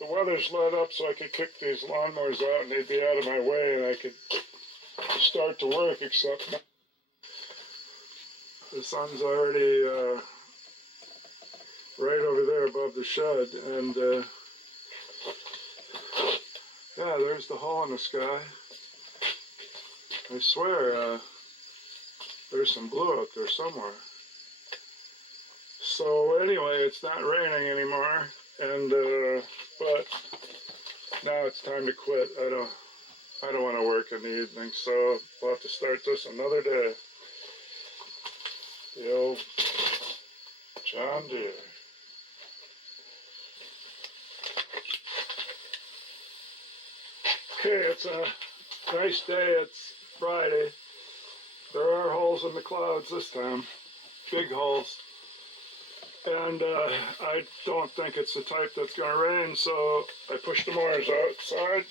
the weather's let up so I could kick these lawnmowers out and they'd be out of my way and I could start to work, except the sun's already right over there above the shed, and yeah, there's the hole in the sky. I swear there's some blue up there somewhere. So anyway, it's not raining anymore, and but now it's time to quit. I don't want to work in the evening, so we'll have to start this another day. The old John Deere. Okay, it's a nice day. It's Friday. There are holes in the clouds this time, big holes. And I don't think it's the type that's going to rain, so I pushed the mowers outside.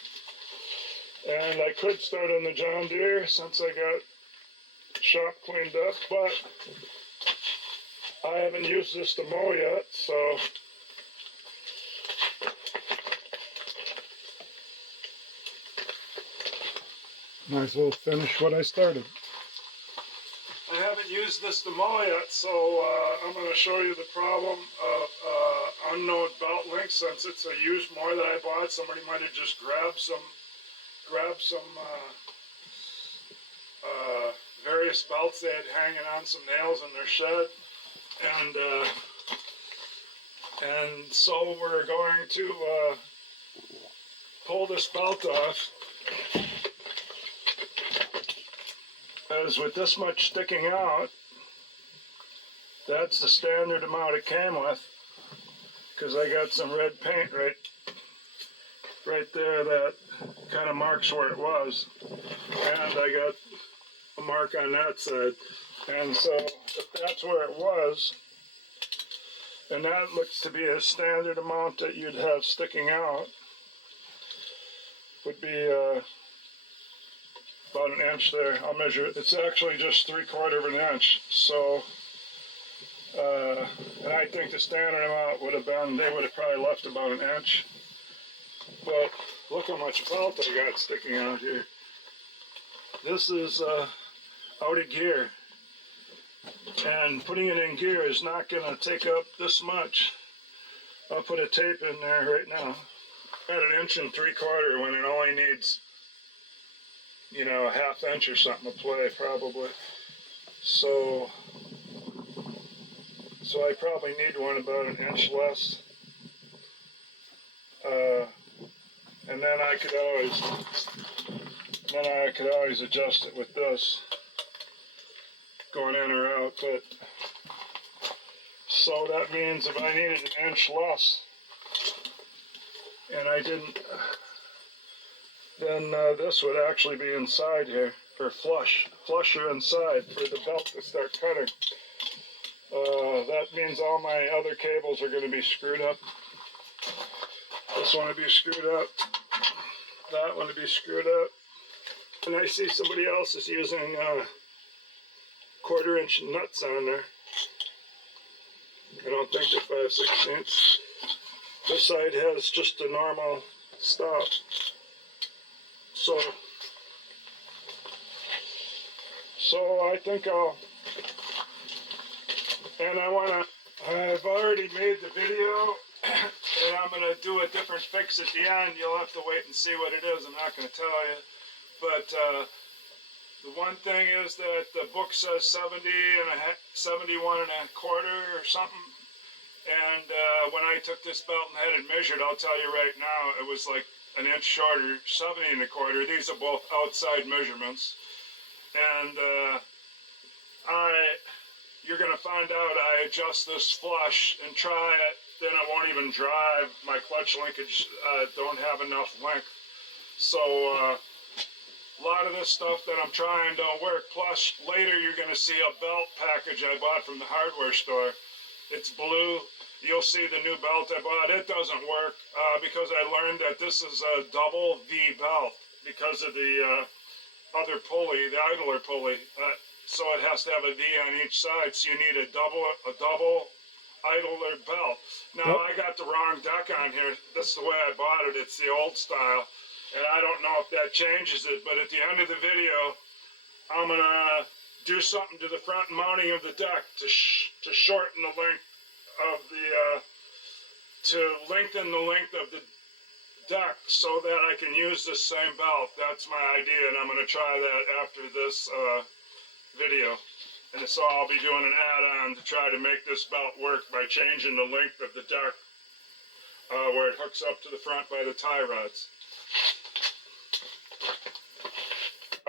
And I could start on the John Deere since I got shop cleaned up, but I haven't used this to mow yet, so might as well finish what I started. I haven't used this to mow yet, so I'm going to show you the problem of unknown belt links. Since it's a used mower that I bought, somebody might have just grabbed some various belts they had hanging on some nails in their shed, and so we're going to pull this belt off. As with this much sticking out, that's the standard amount it came with, because I got some red paint right there that kind of marks where it was, and I got a mark on that side. And so if that's where it was, and that looks to be a standard amount that you'd have sticking out, would be about an inch there. I'll measure it. It's actually just 3/4 of an inch. So, and I think the standard amount would have been, they would have probably left about an inch. But look how much felt I got sticking out here. This is out of gear. And putting it in gear is not going to take up this much. I'll put a tape in there right now. At an 1 3/4 when it only needs, you know, a 1/2 inch or something to play, probably. So I probably need one about an inch less. And then I could always adjust it with this, going in or out. But so that means if I needed an inch less, and I didn't, then this would actually be inside here, or flusher inside for the belt to start cutting. That means all my other cables are going to be screwed up. This one to be screwed up, that one to be screwed up. And I see somebody else is using 1/4 inch nuts on there. I don't think they're 5/16. This side has just a normal stop. So I think I've already made the video, and I'm going to do a different fix at the end. You'll have to wait and see what it is. I'm not going to tell you. But the one thing is that the book says 71.25 or something. And when I took this belt and had it measured, I'll tell you right now, it was like an inch shorter, 70.25. These are both outside measurements. And you're going to find out I adjust this flush and try it, then it won't even drive. My clutch linkage don't have enough length. So a lot of this stuff that I'm trying don't work. Plus, later you're going to see a belt package I bought from the hardware store. It's blue. You'll see the new belt I bought. It doesn't work because I learned that this is a double V belt because of the other pulley, the idler pulley. So it has to have a V on each side. So you need a double idler belt. Now, I got the wrong deck on here. This is the way I bought it. It's the old style. And I don't know if that changes it, but at the end of the video, I'm going to do something to the front mounting of the deck to shorten the length of the, to lengthen the length of the deck so that I can use this same belt. That's my idea, and I'm going to try that after this video. And so I'll be doing an add-on to try to make this belt work by changing the length of the deck where it hooks up to the front by the tie rods.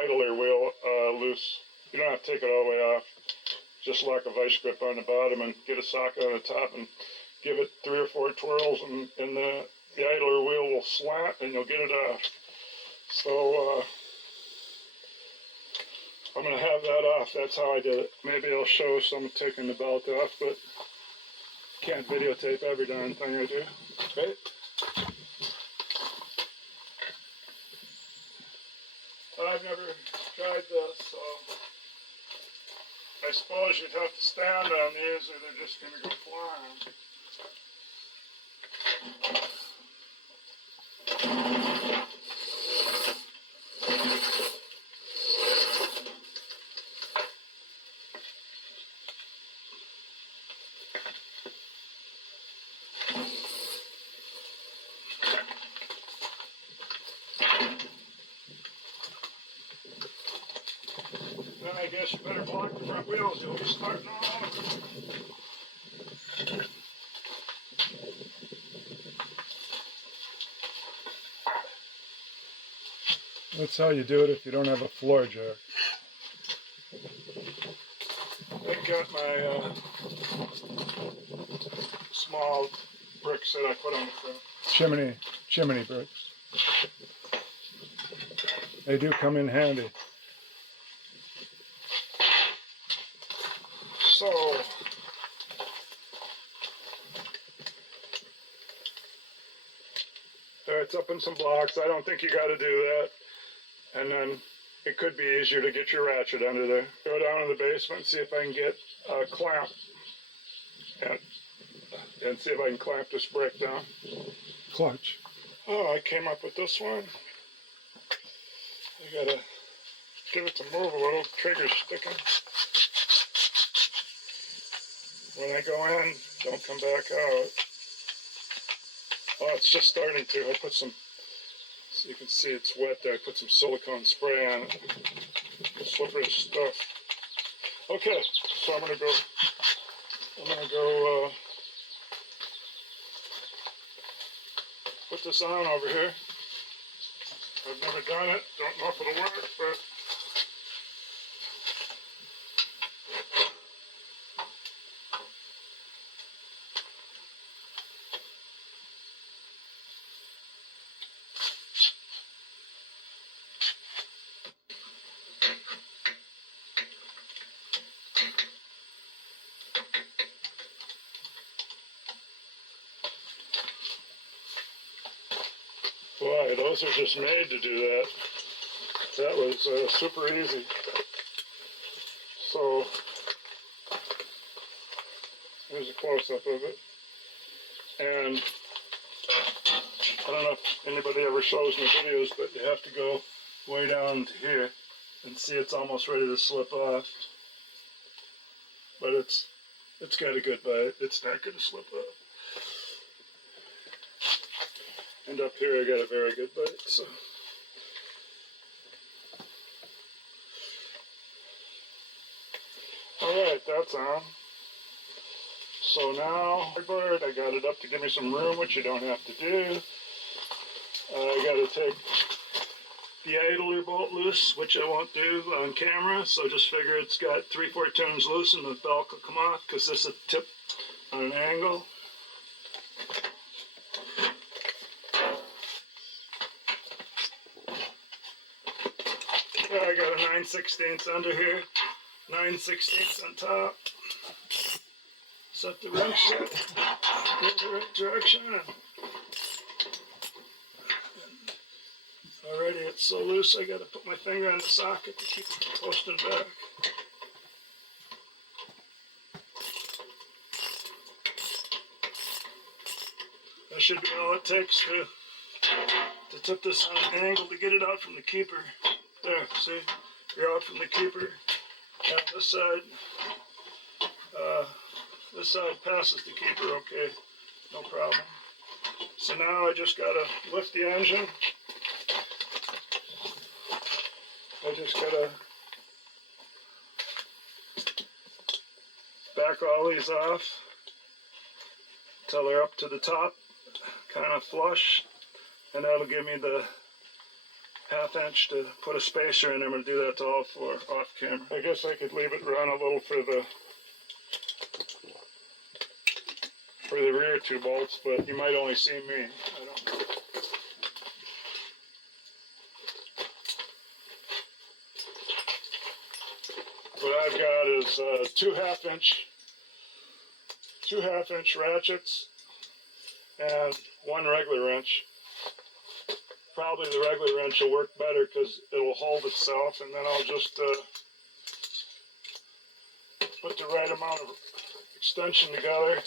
Idler wheel loose. You don't have to take it all the way off. Just lock a vice grip on the bottom and get a socket on the top and give it 3 or 4 twirls, and the idler wheel will slant and you'll get it off. So I'm going to have that off. That's how I did it. Maybe I'll show some taking the belt off, but can't videotape every darn thing I do. Right? I've never tried this, so I suppose you'd have to stand on these or they're just going to go flying. Then I guess you better block the front wheels. You'll be starting all over. That's how you do it if you don't have a floor jack. I got my small bricks that I put on the front. Chimney bricks. They do come in handy. So, it's up in some blocks. I don't think you got to do that. And then it could be easier to get your ratchet under there. Go down in the basement and see if I can get a clamp. And see if I can clamp this brick down. Clutch. Oh, I came up with this one. I gotta get it to move a little. Trigger's sticking. When I go in, don't come back out. Oh, it's just starting to. I put some, so you can see it's wet there. I put some silicone spray on it. Slippery stuff. Okay, so I'm gonna go put this on over here. I've never done it. Don't know if it'll work, but boy, those are just made to do that. That was super easy. So, here's a close-up of it. And I don't know if anybody ever shows me videos, but you have to go way down to here and see it's almost ready to slip off. But it's got a good bite. It's not going to slip off. And up here I got a very good bite, so. Alright, that's on. So now, I got it up to give me some room, which you don't have to do. I got to take the idler bolt loose, which I won't do on camera, so just figure it's got 3/4 turns loose and the belt will come off, because this is a tip on an angle. I got a 9/16 under here, 9/16 on top. Set the wrench set, go the right direction. Already it's so loose I gotta put my finger on the socket to keep it from twisting back. should be all it takes to tip this on an angle to get it out from the keeper. There, see? You're out from the keeper. And this side passes the keeper okay. No problem. So now I just gotta lift the engine. I just gotta back all these off until they're up to the top, kind of flush, and that'll give me the 1/2 inch to put a spacer in. I'm going to do that to all four off camera. I guess I could leave it run a little for the rear 2 bolts, but you might only see me. I don't know. What I've got is 2 1/2 inch ratchets and 1 regular wrench. Probably the regular wrench will work better because it'll hold itself, and then I'll just put the right amount of extension together.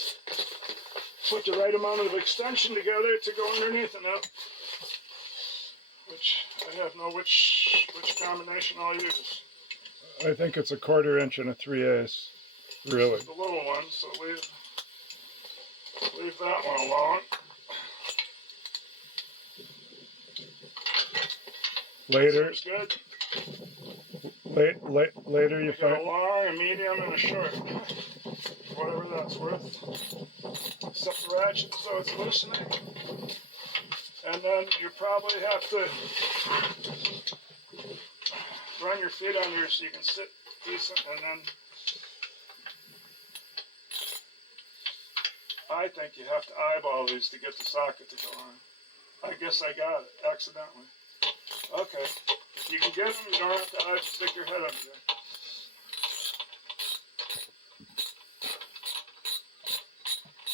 Put the right amount of extension together to go underneath and up. Which I have no which combination I'll use. I think it's a 1/4 inch and a 3/8. Really. This is the little one, so leave that one alone. Later. Seems good. Later you find a long, a medium, and a short. Whatever that's worth. Set the ratchet so it's loosening. And then you probably have to run your feet under so you can sit decent, and then I think you have to eyeball these to get the socket to go on. I guess I got it accidentally. Okay, if you can get them, you don't have to stick your head under there.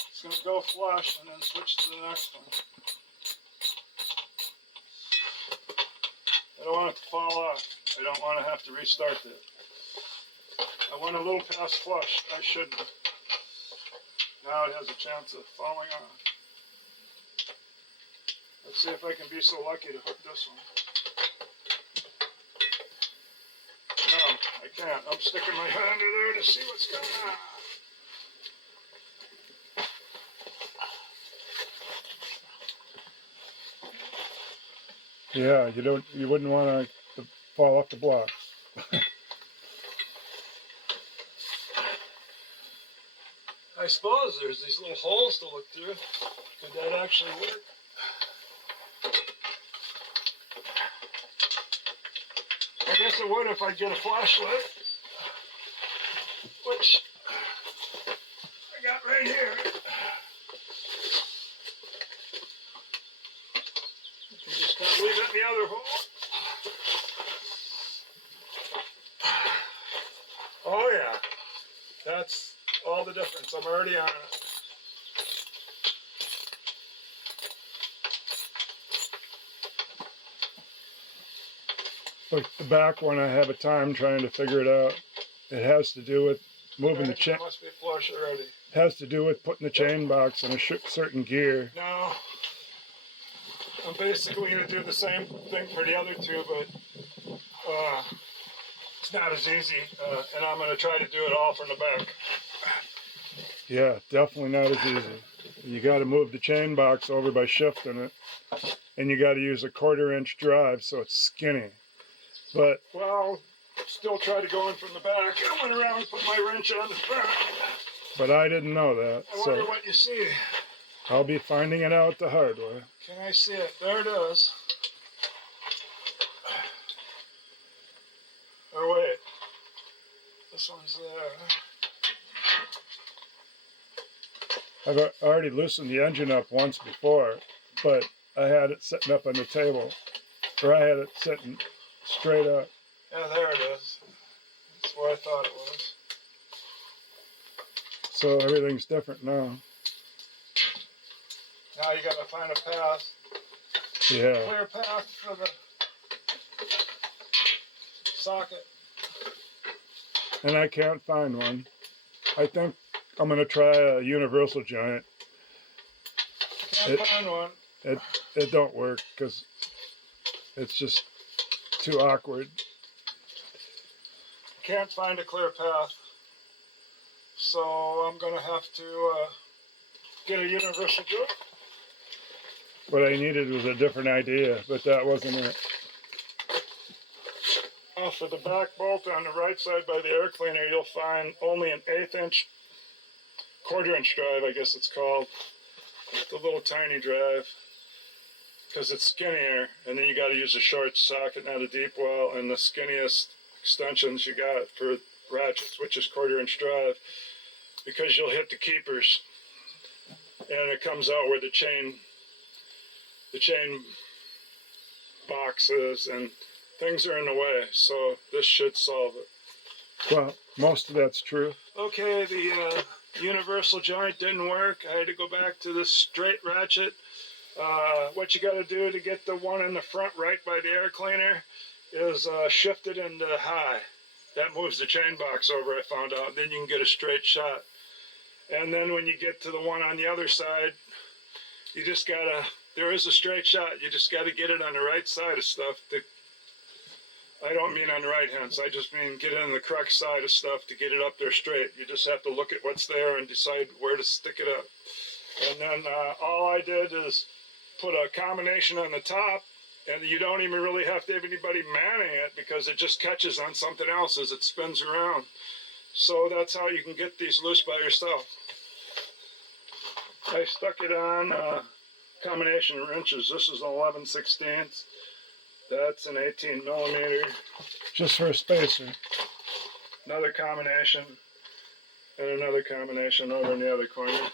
It's going to go flush and then switch to the next one. I don't want it to fall off. I don't want to have to restart it. I went a little past flush. I shouldn't. Now it has a chance of falling off. Let's see if I can be so lucky to hook this one. No, I can't. I'm sticking my head under there to see what's going on. Yeah, you wouldn't want to fall off the block. I suppose there's these little holes to look through. Could that actually work? I guess it would if I get a flashlight, which I got right here. You just kind of leave it in the other hole. Oh yeah, that's all the difference. I'm already on it. Like the back one, I have a time trying to figure it out. It has to do with moving the chain. Must be flush already. It has to do with putting the chain box in a certain gear. No, I'm basically going to do the same thing for the other two, but it's not as easy, and I'm going to try to do it all from the back. Yeah, definitely not as easy. You got to move the chain box over by shifting it, and you got to use a 1/4 inch drive so it's skinny. But well, still try to go in from the back. I went around and put my wrench on the front. But I didn't know that. I wonder what you see. I'll be finding it out the hard way. Can I see it? There it is. Oh wait, this one's there. I've already loosened the engine up once before, but I had it sitting up on the table, or I had it sitting straight up. Yeah, there it is. That's where I thought it was. So everything's different now. Now you gotta find a path. Yeah. Clear path for the socket. And I can't find one. I think I'm gonna try a universal joint. Can't find one. It don't work because it's just too awkward. Can't find a clear path. So I'm going to have to get a universal joint. What I needed was a different idea, but that wasn't it. For the back bolt on the right side by the air cleaner, you'll find only an 1/8 inch, 1/4 inch drive, I guess it's called. The little tiny drive, because it's skinnier, and then you got to use a short socket, not a deep well, and the skinniest extensions you got for ratchets, which is 1/4 inch drive, because you'll hit the keepers, and it comes out where the chain box is, and things are in the way, so this should solve it. Well, most of that's true. Okay, the universal joint didn't work. I had to go back to the straight ratchet. What you got to do to get the one in the front right by the air cleaner is shift it into high. That moves the chain box over, I found out. Then you can get a straight shot. And then when you get to the one on the other side, you just got to, there is a straight shot. You just got to get it on the right side of stuff. I don't mean on the right hand side, I just mean get it on the correct side of stuff to get it up there straight. You just have to look at what's there and decide where to stick it up. And then all I did is put a combination on the top, and you don't even really have to have anybody manning it because it just catches on something else as it spins around. So that's how you can get these loose by yourself. I stuck it on combination wrenches. This is an 11/16. That's an 18 millimeter. Just for a spacer. Another combination, and another combination over in the other corner.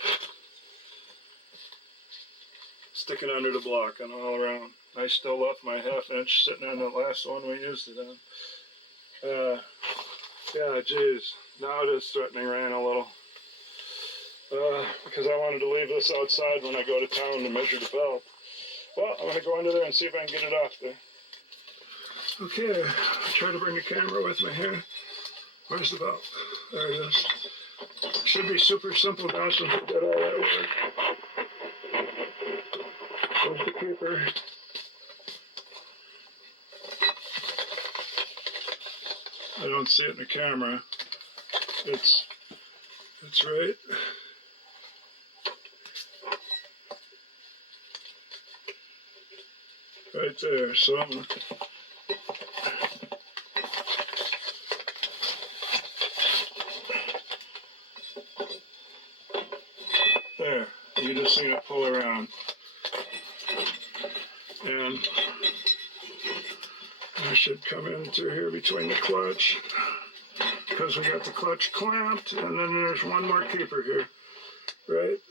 Stick it under the block and all around. I still left my 1/2 inch sitting on the last one we used it on. Yeah, geez. Now it is threatening rain a little. Because I wanted to leave this outside when I go to town to measure the belt. Well, I'm going to go under there and see if I can get it off there. Okay, I'll try to bring the camera with me here. Where's the belt? There it is. Should be super simple now since we did all that work. There's the keeper. I don't see it in the camera. It's right. Right there. So I'm gonna, there. You just see it pull around. And I should come in through here between the clutch, because we got the clutch clamped, and then there's one more keeper here, right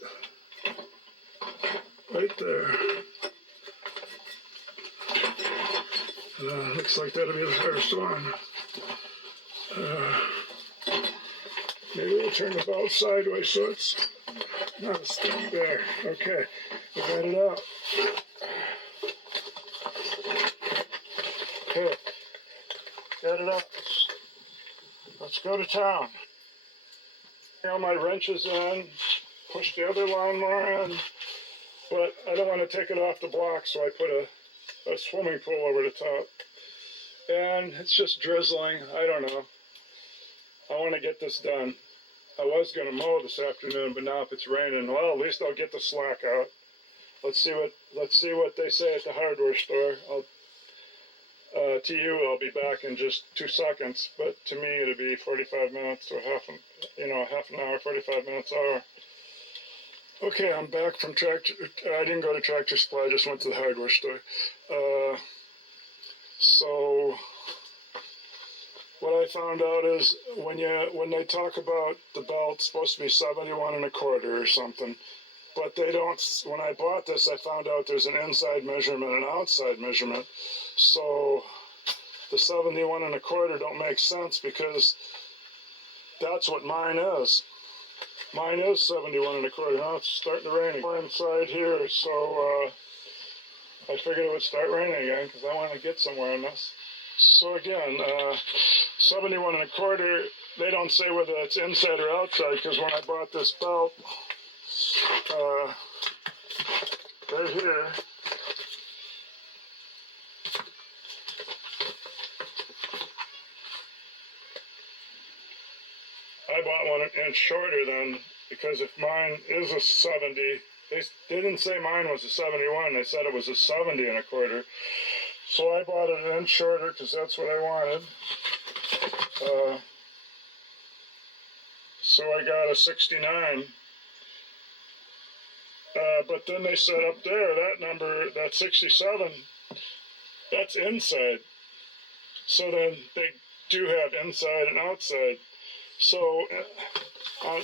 there. Looks like that'll be the first one. Maybe we'll turn the belt sideways so it's not stuck there. Okay, we got it out. Okay, got it up. Let's go to town. Now my wrench is in, push the other lawnmower in, but I don't want to take it off the block, so I put a swimming pool over the top. And it's just drizzling. I don't know. I want to get this done. I was going to mow this afternoon, but now if it's raining, well, at least I'll get the slack out. Let's see what they say at the hardware store. To you, I'll be back in just 2 seconds, but to me, it'll be 45 minutes or half an hour, 45 minutes, hour. Okay, I'm back from Tractor. I didn't go to Tractor Supply. I just went to the hardware store. So what I found out is when they talk about the belt, it's supposed to be 71 1/4 or something, but they don't. When I bought this, I found out there's an inside measurement and an outside measurement. So the 71 1/4 don't make sense because that's what mine is. Mine is 71 1/4. Now it's starting to rain again inside here, so I figured it would start raining again because I want to get somewhere in this. So again, 71 1/4, they don't say whether it's inside or outside, because when I bought this belt, right here. I bought one an inch shorter then, because if mine is a 70, they didn't say mine was a 71, they said it was a 70 and a quarter. So I bought it an inch shorter because that's what I wanted. So I got a 69. But then they said up there, that number, that 67, that's inside. So then they do have inside and outside. So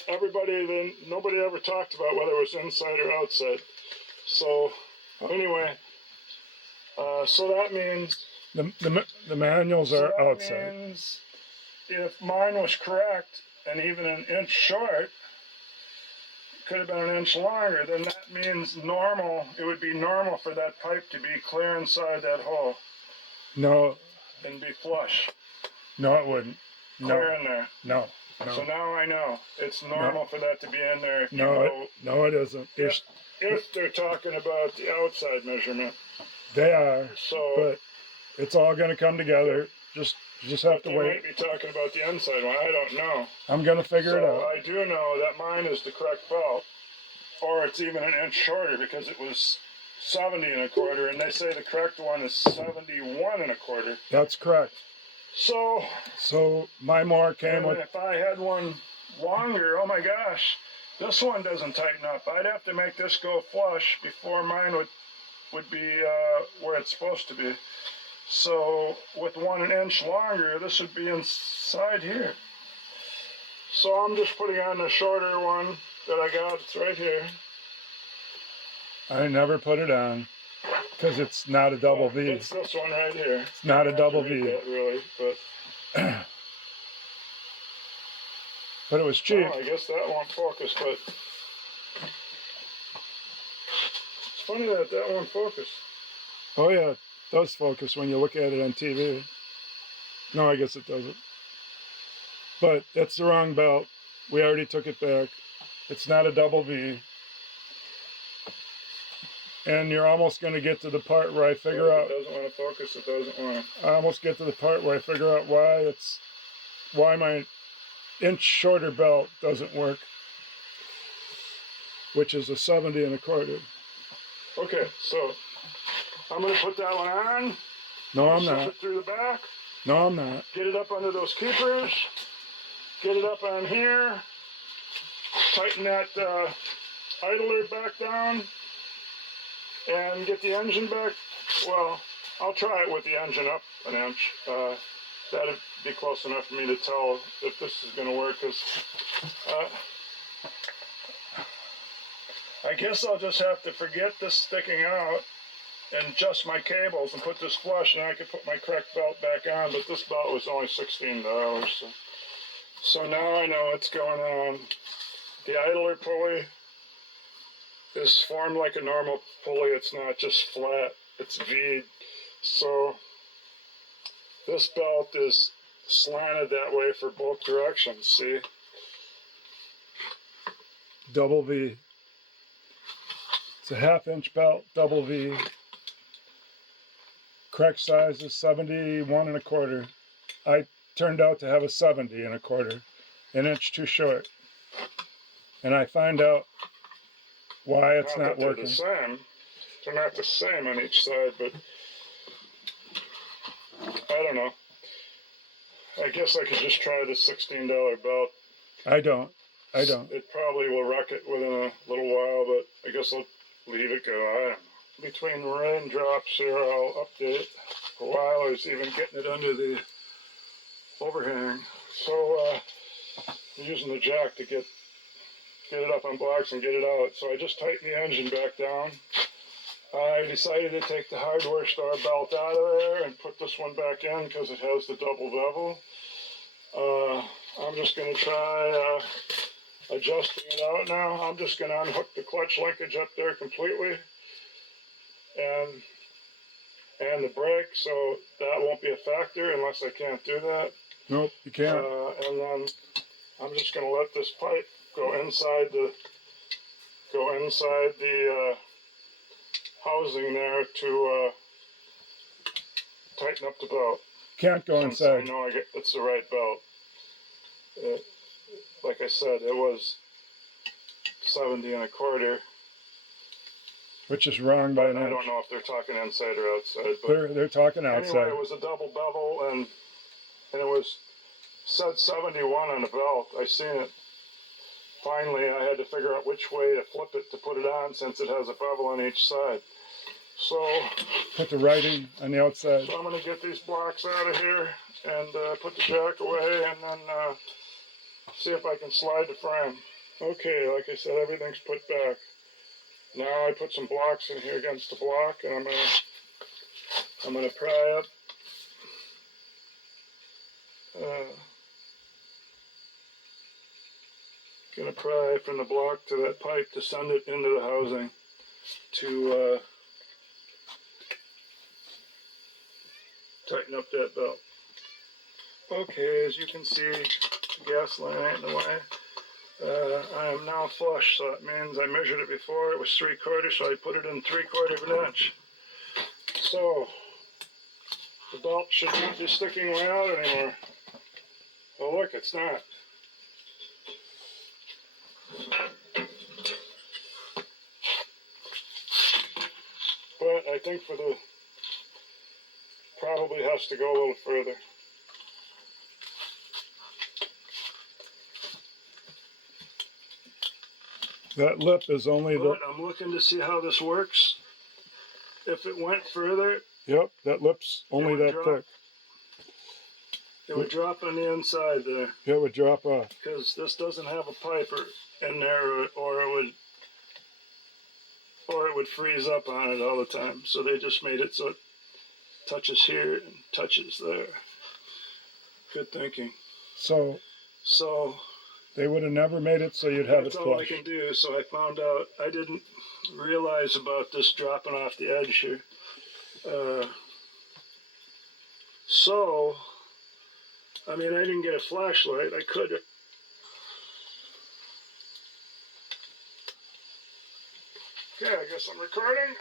everybody, then nobody ever talked about whether it was inside or outside. So anyway, so that means the manuals are that outside. means if mine was correct and even an inch short, could have been an inch longer, then that means normal. It would be normal for that pipe to be clear inside that hole. No. And be flush. No, it wouldn't. Clear in there. No. So now I know it's normal for that to be in there. No, it isn't. If they're talking about the outside measurement. They are. So, but it's all going to come together. You just have to wait. They might be talking about the inside one. I don't know. I'm going to figure it out. I do know that mine is the correct belt, or it's even an inch shorter because it was 70 and a quarter, and they say the correct one is 71 and a quarter. That's correct. So my mower came with. If I had one longer, oh my gosh, this one doesn't tighten up. I'd have to make this go flush before mine would be where it's supposed to be. So with one an inch longer, this would be inside here. So I'm just putting on the shorter one that I got. It's right here. I never put it on because it's not a double V. It's this one right here. It's not a double V. That really, but but it was cheap. Oh, I guess that won't focus, but it's funny that won't focus. Oh yeah, it does focus when you look at it on TV. No, I guess it doesn't. But that's the wrong belt. We already took it back. It's not a double V. And you're almost going to get to the part where I figure out. It doesn't want to focus. It doesn't want to. I almost get to the part where I figure out why my inch shorter belt doesn't work, which is a 70 and a quarter. Okay, so I'm going to put that one on. No, I'm not. It through the back. No, I'm not. Get it up under those keepers. Get it up on here. Tighten that idler back down. And get the engine back. Well, I'll try it with the engine up an inch. That'd be close enough for me to tell if this is going to work. Cause I guess I'll just have to forget this sticking out and adjust my cables and put this flush, and I could put my correct belt back on. But this belt was only $16. So now I know what's going on. The idler pulley is formed like a normal pulley. It's not just flat, it's V'd. So this belt is slanted that way for both directions, see? Double V. It's a 1/2 inch belt, double V. Correct size is 71 and a quarter. I turned out to have a 70 and a quarter, an inch too short. And I find out why it's not working. They're not the same on each side, but I don't know. I guess I could just try the $16 belt. I don't. It probably will wreck it within a little while, but I guess I'll leave it go. I don't know. Between raindrops here, I'll update. For a while, I was even getting it under the overhang. So I'm using the jack to get it up on blocks and get it out. So I just tightened the engine back down. I decided to take the hardware store belt out of there and put this one back in because it has the double bevel. I'm just going to try adjusting it out now. I'm just going to unhook the clutch linkage up there completely and the brake, so that won't be a factor unless I can't do that. Nope, you can't. And then I'm just going to let this pipe go inside the housing there to tighten up the belt. Can't go Since inside. I know it's the right belt. Like I said, it was 70 1/4. Which is wrong by an I inch. don't know if they're talking inside or outside. But They're talking outside. anyway, it was a double bevel, and it was said 71 on the belt. I seen it. Finally, I had to figure out which way to flip it to put it on, since it has a bevel on each side. So Put the writing on the outside. I'm going to get these blocks out of here and put the jack away, and then see if I can slide the frame. Okay, like I said, everything's put back. Now I put some blocks in here against the block, and I'm gonna pry up gonna pry from the block to that pipe to send it into the housing to tighten up that belt. Okay, as you can see, the gas line ain't in the way. I am now flush, so that means I measured it before. It was 3/4, so I put it in 3/4 of an inch. So the belt should not be sticking way out anymore. Oh look, it's not. But I think probably has to go a little further. That lip is only the... But I'm looking to see how this works. If it went further, Yep, that lip's only that thick. It would drop on the inside there. It would drop off. Because this doesn't have a pipe in there, or it would freeze up on it all the time. So they just made it so it touches here and touches there. Good thinking. So they would have never made it so you'd have it flush. That's all I can flush. do. So I found out, I didn't realize about this dropping off the edge here. I mean, I didn't get a flashlight. I could have. Okay, I guess I'm recording.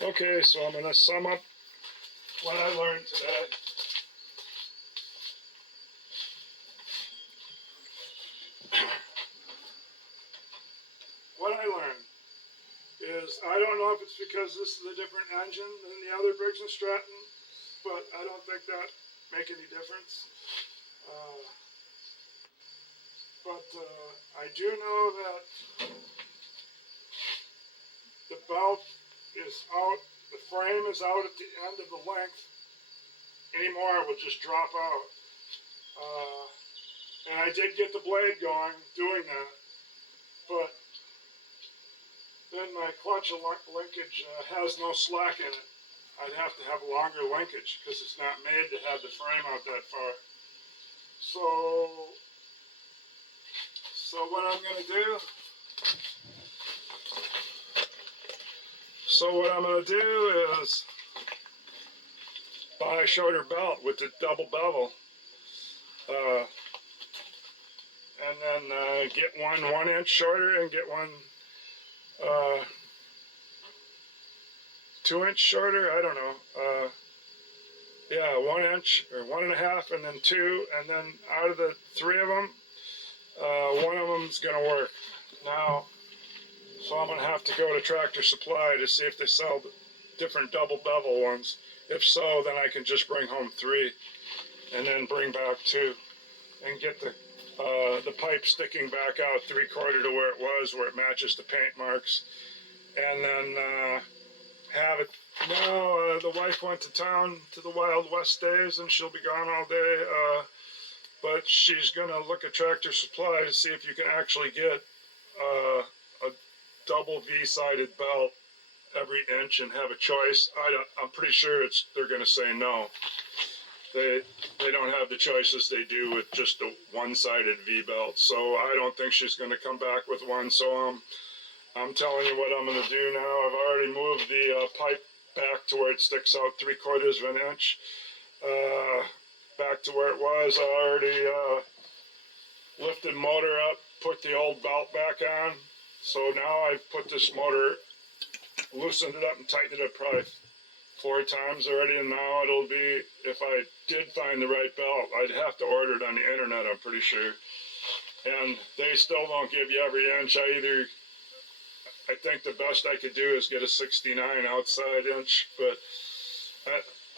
Okay, so I'm going to sum up what I learned today. What I learned is, I don't know if it's because this is a different engine than the other Briggs & Stratton, but I don't think that make any difference. But I do know that the belt is out, the frame is out at the end of the length. Any more, it will just drop out. And I did get the blade going doing that, but then my clutch linkage has no slack in it. I'd have to have a longer linkage because it's not made to have the frame out that far. So what I'm going to do, is buy a shorter belt with the double bevel, and then get one 1 inch shorter and get one 2 inch shorter. I don't know. Yeah, 1 inch or 1.5, and then 2, and then out of the 3 of them, one of them's gonna work. Now, so I'm gonna have to go to Tractor Supply to see if they sell different double bevel ones. If so, then I can just bring home 3, and then bring back 2, and get the pipe sticking back out 3/4 to where it was, where it matches the paint marks, and then have it. Now, the wife went to town to the Wild West days, and she'll be gone all day, but she's gonna look at Tractor Supply to see if you can actually get a double V-sided belt every inch and have a choice. I'm pretty sure they're gonna say no. They don't have the choices they do with just a one-sided V-belt, so I don't think she's gonna come back with one. So I'm telling you what I'm gonna do now. I've already moved the pipe back to where it sticks out 3/4 of an inch. Back to where it was. I already lifted motor up, put the old belt back on. So now I've put this motor, loosened it up and tightened it up probably 4 times already, and now it'll be, if I did find the right belt, I'd have to order it on the internet, I'm pretty sure. And they still don't give you every inch. I think the best I could do is get a 69 outside inch, but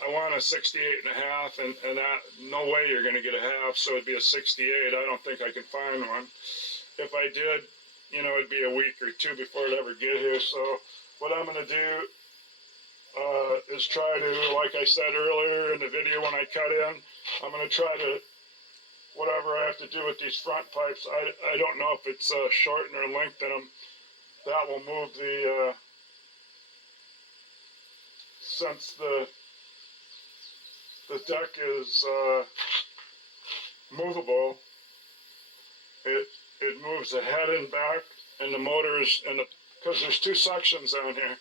I want a 68.5, and that, no way you're going to get a half, so it'd be a 68. I don't think I can find one. If I did, you know, it'd be a week or 2 before it'd ever get here. So what I'm going to do is try to, like I said earlier in the video when I cut in, I'm going to try to, whatever I have to do with these front pipes, I don't know if it's shorten or lengthen them. That will move the, since the deck is movable, it moves the head and back, and the motors, and because there's 2 sections down here.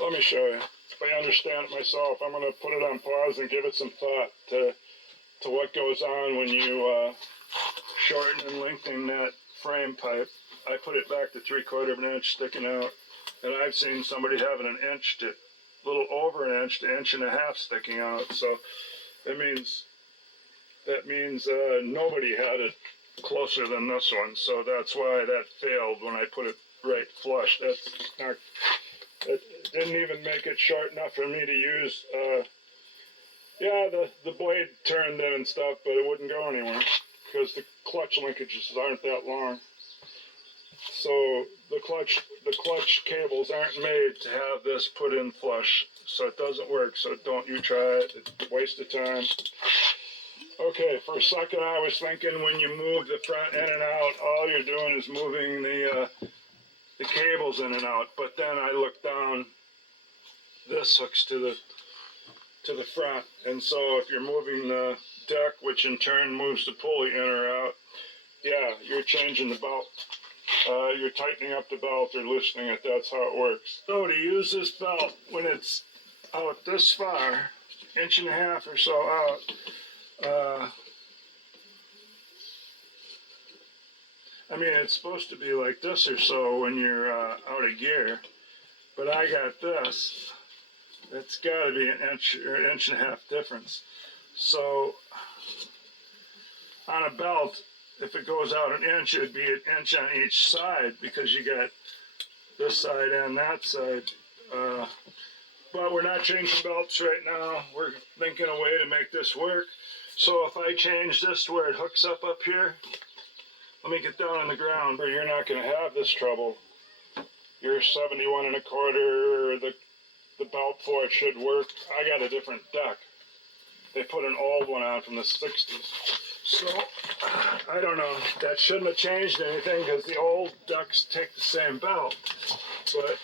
Let me show you. If I understand it myself, I'm going to put it on pause and give it some thought to what goes on when you shorten and lengthen that frame pipe. I put it back to 3/4 of an inch sticking out, and I've seen somebody having an inch to, a little over an inch to 1.5 inches sticking out. So that means nobody had it closer than this one. So that's why that failed when I put it right flush. That's not, it didn't even make it short enough for me to use. Yeah, the blade turned in and stuff, but it wouldn't go anywhere because the clutch linkages aren't that long. So the clutch cables aren't made to have this put in flush, so it doesn't work. So don't you try it. It's a waste of time. Okay, for a second I was thinking when you move the front in and out, all you're doing is moving the cables in and out. But then I looked down, this hooks to the front, and so if you're moving the deck, which in turn moves the pulley in or out, yeah, you're changing the belt. You're tightening up the belt or loosening it. That's how it works. So to use this belt when it's out this far, 1.5 inches or so out, I mean, it's supposed to be like this or so when you're out of gear, but I got this. It's got to be 1 inch or 1.5 inches difference. So on a belt, if it goes out 1 inch, it would be 1 inch on each side because you got this side and that side. But we're not changing belts right now. We're thinking a way to make this work. So if I change this to where it hooks up here, let me get down on the ground where you're not going to have this trouble. Your 71 1/4, the belt for it should work. I got a different deck. They put an old one on from the 60s. So, I don't know. That shouldn't have changed anything because the old decks take the same belt. But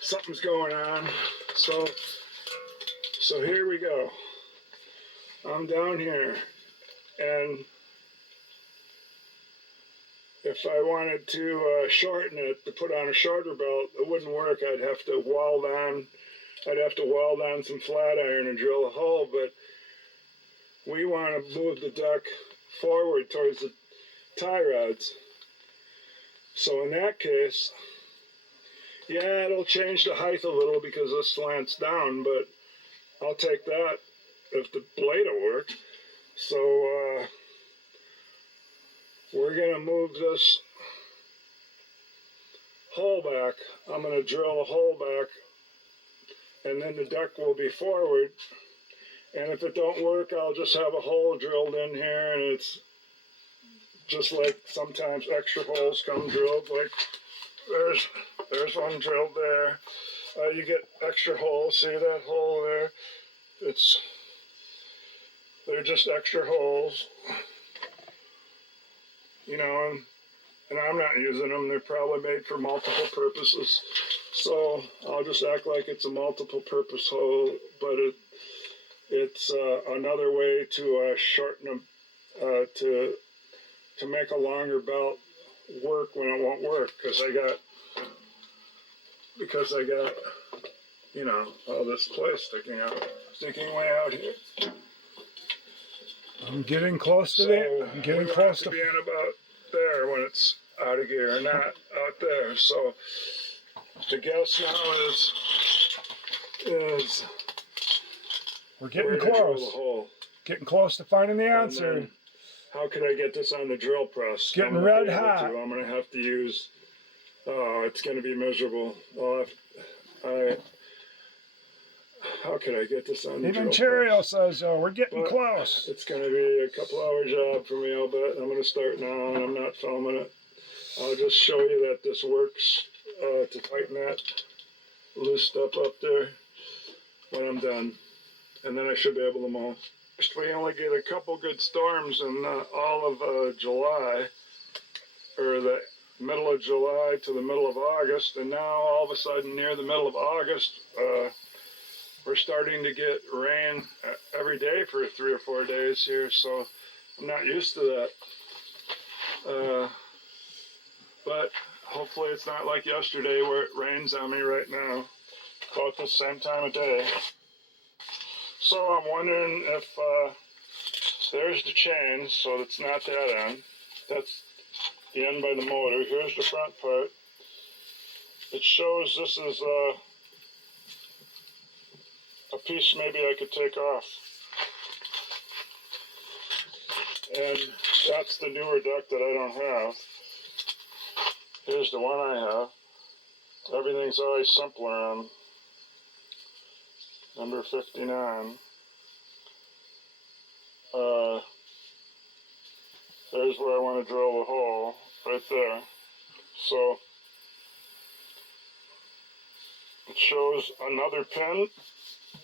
something's going on. So here we go. I'm down here. And if I wanted to shorten it, to put on a shorter belt, it wouldn't work. I'd have to weld on some flat iron and drill a hole, but we want to move the deck forward towards the tie rods. So in that case, yeah, it'll change the height a little because this slants down, but I'll take that if the blade will work. So we're going to move this hole back. I'm going to drill a hole back, and then the deck will be forward. And if it don't work, I'll just have a hole drilled in here, and it's just like sometimes extra holes come drilled. Like there's one drilled there. You get extra holes. See that hole there? They're just extra holes. You know, and I'm not using them. They're probably made for multiple purposes. So I'll just act like it's a multiple purpose hole, but it's another way to shorten them, to make a longer belt work when it won't work, because I got you know, all this clay sticking way out here. I'm getting close to the. I'm getting we close to be in about there when it's out of gear, not out there. So the guess now is we're getting where to drill close. the hole. Getting close to finding the And answer. then how can I get this on the drill press? Getting I'm red gonna be able hot. to. I'm gonna have to use. Oh, it's gonna be miserable. How could I get this on the Even drill Cheerio press? says, we're getting But close. it's going to be a couple-hour job for me, I'll bet. I'm going to start now, and I'm not filming it. I'll just show you that this works to tighten that loose stuff up there when I'm done. And then I should be able to mow. We only get a couple good storms in all of July, or the middle of July to the middle of August, and now all of a sudden near the middle of August, we're starting to get rain every day for 3 or 4 days here, so I'm not used to that. But hopefully it's not like yesterday where it rains on me right now, about the same time of day. So I'm wondering if there's the chain, so it's not that end. That's the end by the motor. Here's the front part. It shows this is a piece maybe I could take off. And that's the newer deck that I don't have. Here's the one I have. Everything's always simpler on number 59. There's where I want to drill the hole, right there. So it shows another pin.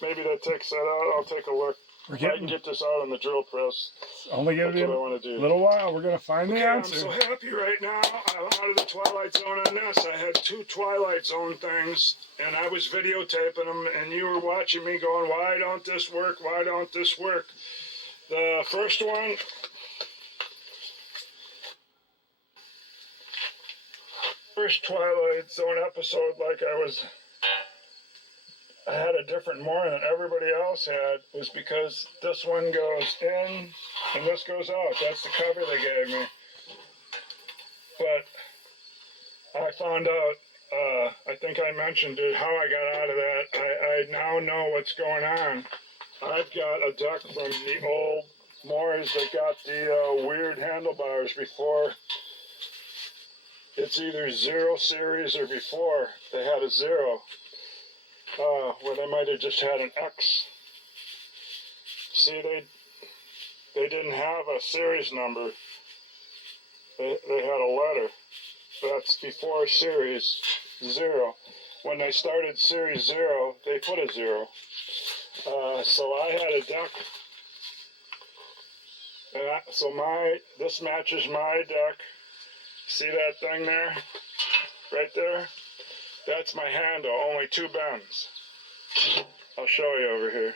Maybe that takes that out. I'll take a look. If I can get this out on the drill press. Only give it a little while. We're going to find the answer. I'm so happy right now. I'm out of the Twilight Zone on this. I had 2 Twilight Zone things, and I was videotaping them, and you were watching me going, why don't this work? Why don't this work? The first one, first Twilight Zone episode, like I had a different mower than everybody else had, was because this one goes in and this goes out. That's the cover they gave me. But I found out, I think I mentioned it, how I got out of that. I now know what's going on. I've got a deck from the old mowers that got the weird handlebars before. It's either 0 series or before they had a 0. Where they might have just had an X. See, they didn't have a series number. They had a letter. That's before series 0. When they started series 0, they put a 0. So I had a deck. And this matches my deck. See that thing there? Right there? That's my handle, only 2 bends. I'll show you over here.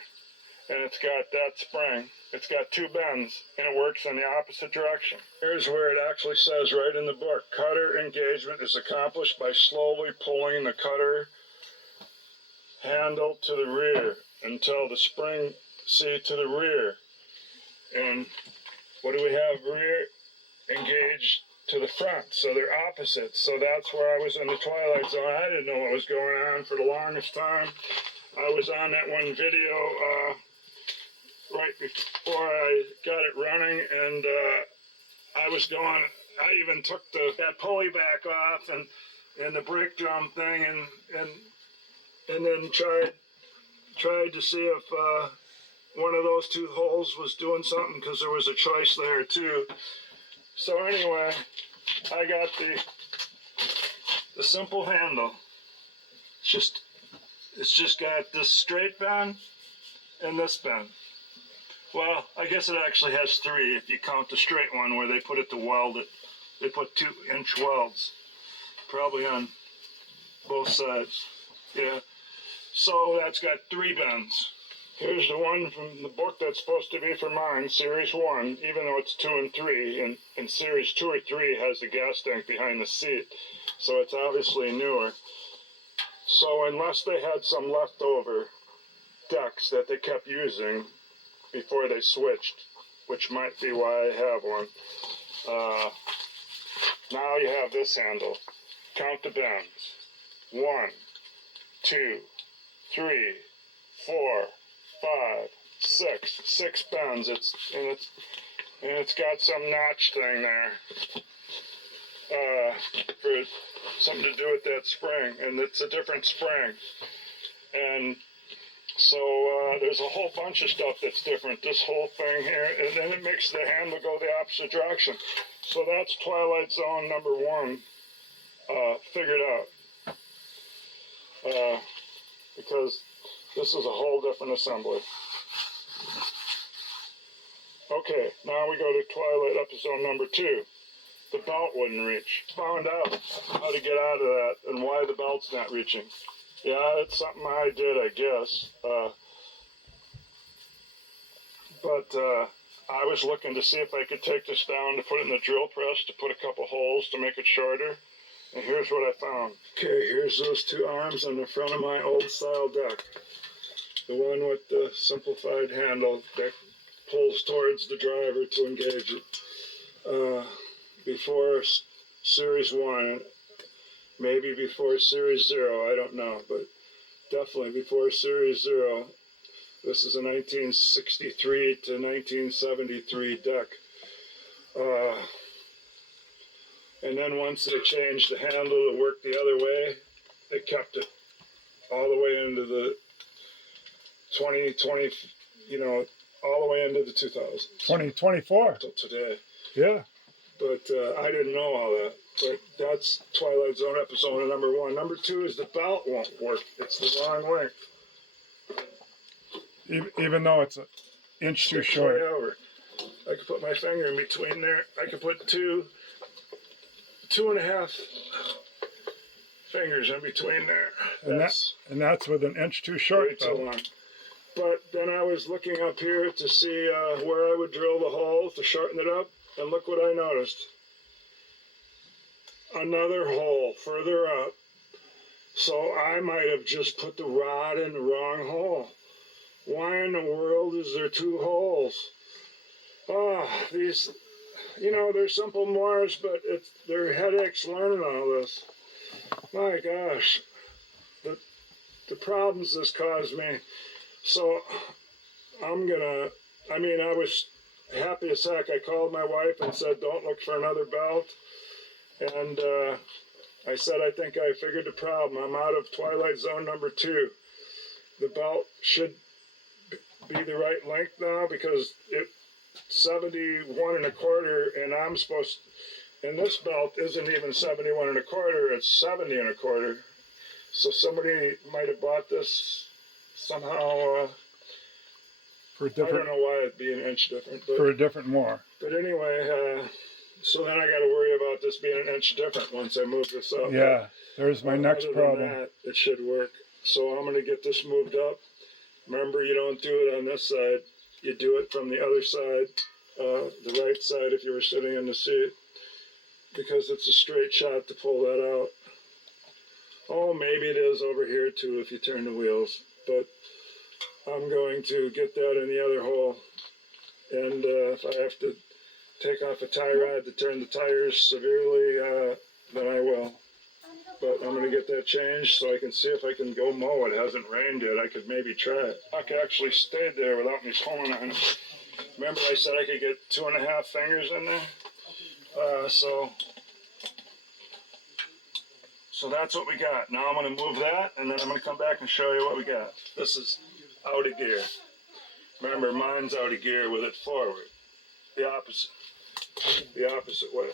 And it's got that spring. It's got 2 bends, and it works in the opposite direction. Here's where it actually says right in the book, cutter engagement is accomplished by slowly pulling the cutter handle to the rear until the spring, see, to the rear. And what do we have? Rear engaged to the front, so they're opposite. So that's where I was in the Twilight Zone. I didn't know what was going on for the longest time. I was on that one video right before I got it running, and I was going. I even took that pulley back off and the brake drum thing, and then tried to see if one of those 2 holes was doing something, because there was a choice there too. So anyway, I got the simple handle. It's just got this straight bend and this bend. Well, I guess it actually has 3 if you count the straight one where they put it to weld it. They put 2-inch welds, probably on both sides. Yeah. So that's got 3 bends. Here's the one from the book that's supposed to be for mine, Series 1, even though it's 2 and 3. And Series 2 or 3 has the gas tank behind the seat, so it's obviously newer. So unless they had some leftover decks that they kept using before they switched, which might be why I have one, now you have this handle. Count the bends. 1, 2, 3, 4, 5, 6. 6 bends. It's got some notch thing there for something to do with that spring, and it's a different spring. And so there's a whole bunch of stuff that's different. This whole thing here, and then it makes the handle go the opposite direction. So that's Twilight Zone number 1 figured out. Because this is a whole different assembly. Okay, now we go to Twilight episode number 2. The belt wouldn't reach. Found out how to get out of that and why the belt's not reaching. Yeah, it's something I did, I guess. But I was looking to see if I could take this down to put it in the drill press to put a couple holes to make it shorter. And here's what I found. Okay, here's those 2 arms on the front of my old style deck. The one with the simplified handle that pulls towards the driver to engage it. Before Series 1, maybe before Series 0, I don't know, but definitely before Series 0. This is a 1963 to 1973 deck. And then once they changed the handle to work the other way, they kept it all the way into the 2020, all the way into the 2000s. 2024. Till today. Yeah. But I didn't know all that. But that's Twilight Zone episode number 1. Number 2 is the belt won't work. It's the wrong length. Even though it's an inch too short. Over. I could put my finger in between there. I could put 2.5 fingers in between there. And that's with an inch too short. Way too long. But then I was looking up here to see where I would drill the hole to shorten it up. And look what I noticed. Another hole further up. So I might have just put the rod in the wrong hole. Why in the world is there 2 holes? These, they're simple mowers, but they're headaches learning all this. My gosh. The problems this caused me. So I was happy as heck. I called my wife and said, don't look for another belt. And I said, I think I figured the problem. I'm out of Twilight Zone number 2. The belt should be the right length now because it's 71 1/4, and I'm supposed, and this belt isn't even 71 1/4, it's 70 1/4. So somebody might have bought this somehow. For a different, I don't know why it'd be an inch different. But, for a different mower. But anyway, so then I got to worry about this being an inch different once I move this up. Yeah, there's my next problem. That, it should work. So I'm going to get this moved up. Remember, you don't do it on this side. You do it from the other side, the right side if you were sitting in the seat, because it's a straight shot to pull that out. Oh, maybe it is over here too if you turn the wheels. But I'm going to get that in the other hole. And if I have to take off a tie rod to turn the tires severely, then I will. But I'm going to get that changed so I can see if I can go mow. It hasn't rained yet. I could maybe try it. I actually stayed there without me pulling on it. Remember I said I could get 2.5 fingers in there? So that's what we got. Now I'm going to move that, and then I'm going to come back and show you what we got. This is out of gear. Remember, mine's out of gear with it forward. The opposite way.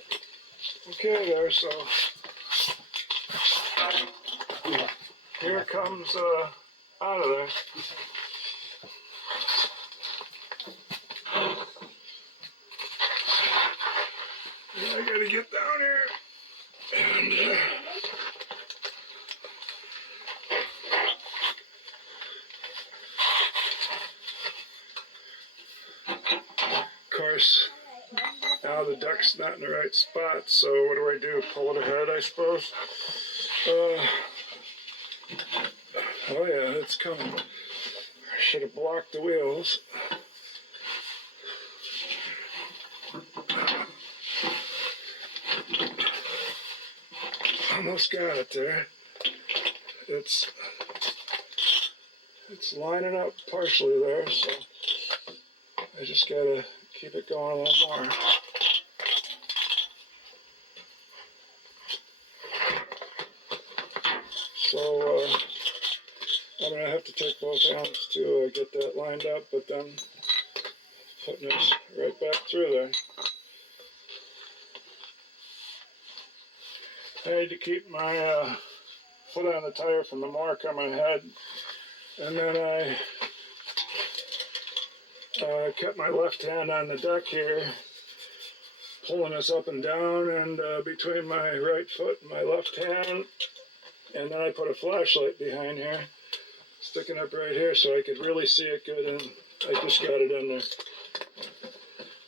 Okay there, so here it comes out of there. Yeah, I gotta get down here and of course, now the deck's not in the right spot, so what do? Pull it ahead, I suppose. Oh yeah, it's coming. I should have blocked the wheels. Almost got it there. It's lining up partially there, so I just gotta keep it going a little more. So I'm gonna have to take both hands to get that lined up, but then putting this right back through there. I need to keep my foot on the tire from the mark on my head, and then I kept my left hand on the deck here, pulling this up and down, and between my right foot and my left hand, and then I put a flashlight behind here, sticking up right here so I could really see it good, and I just got it in there.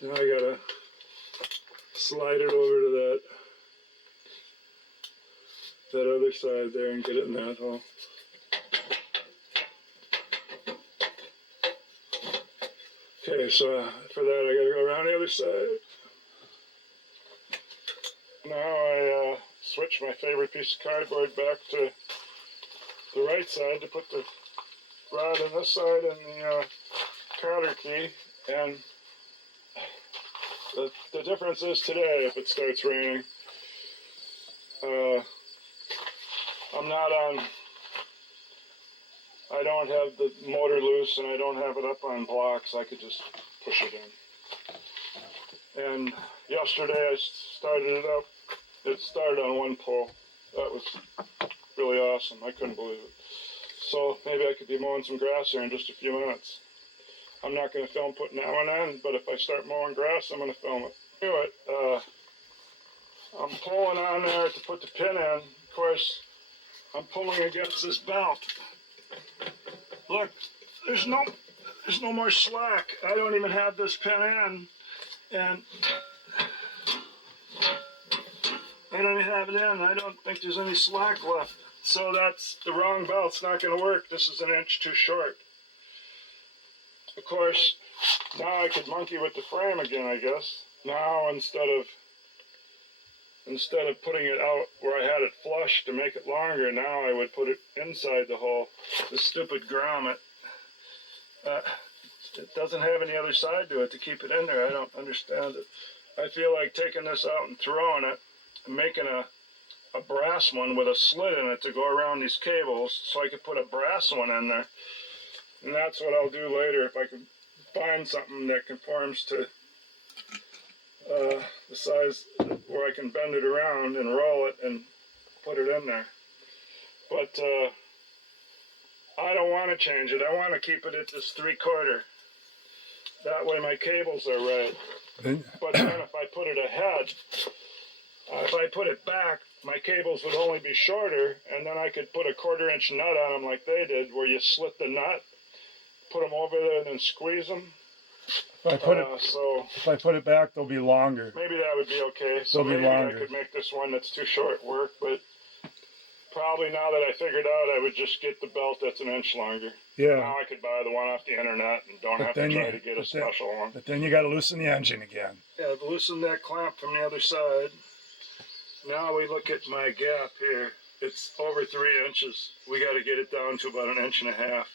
Now I gotta slide it over to that other side there and get it in that hole. Okay, so for that I gotta go around the other side. Now I switch my favorite piece of cardboard back to the right side to put the rod on this side and the counter key, and the difference is today, if it starts raining, I don't have the motor loose and I don't have it up on blocks. I could just push it in. And yesterday I started it up. It started on one pull. That was really awesome. I couldn't believe it. So maybe I could be mowing some grass here in just a few minutes. I'm not going to film putting that one in, but if I start mowing grass, I'm going to film it. Anyway, I'm pulling on there to put the pin in. Of course, I'm pulling against this belt. Look, there's no more slack. I don't even have this pin in, and I don't even have it in. I don't think there's any slack left. So that's the wrong belt. It's not going to work. This is an inch too short. Of course, now I could monkey with the frame again, I guess. Now instead of putting it out where I had it flush to make it longer, now I would put it inside the hole. The stupid grommet. It doesn't have any other side to it to keep it in there. I don't understand it. I feel like taking this out and throwing it and making a brass one with a slit in it to go around these cables so I could put a brass one in there. And that's what I'll do later if I can find something that conforms to the size where I can bend it around and roll it and put it in there. But I don't want to change it. I want to keep it at this 3/4. That way my cables are right. But then if I put it ahead, if I put it back, my cables would only be shorter, and then I could put a 1/4 inch nut on them like they did, where you slit the nut, put them over there, and then squeeze them. If I put it back, they'll be longer. Maybe that would be okay. So maybe I could make this one that's too short work, but probably now that I figured out, I would just get the belt that's an inch longer. Yeah. Now I could buy the one off the internet and don't have to try to get a special one. But then you got to loosen the engine again. Yeah, I've loosened that clamp from the other side. Now we look at my gap here. It's over 3 inches. We got to get it down to about 1.5 inches.